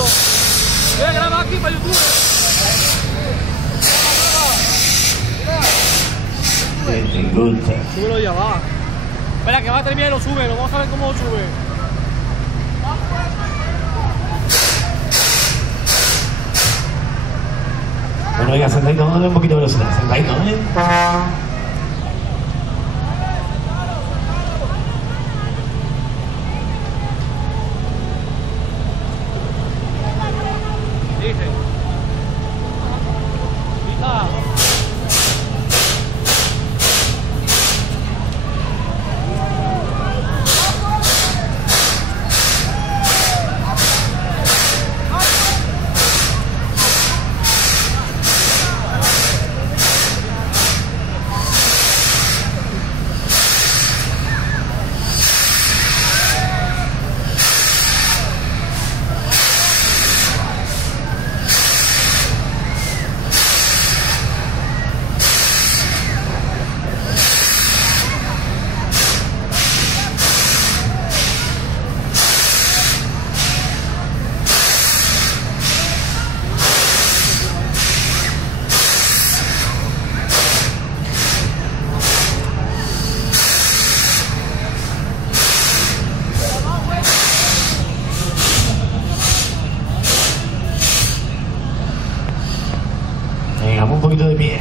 vídeo. Voy a grabar aquí para YouTube. Te gusta. Súbelo ya, va. Espera, que va a terminar y lo sube. Lo vamos a ver cómo lo sube. Bueno, ya sentadito, vamos a darle un poquito de velocidad. Sentadito, ¿eh? Dice. Pita. Venga, un poquito de pie.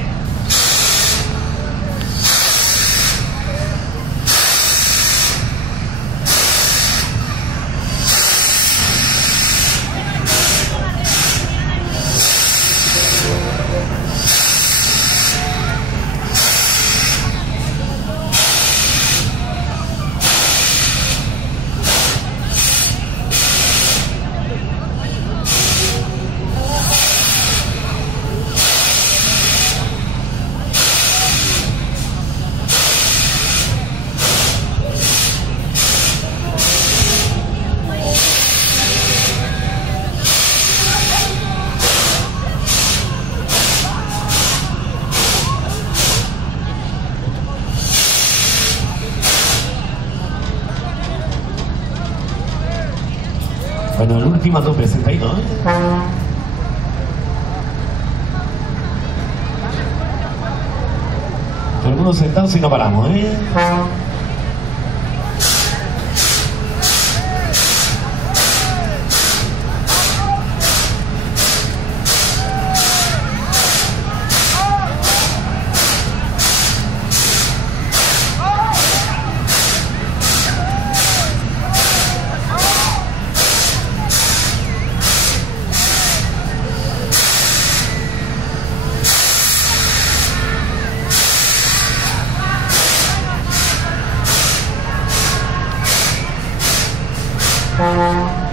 Bueno, el último a tope, sentadito, ¿eh? Todo el mundo sentado si no paramos, ¿eh?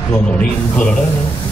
Colorín colorado.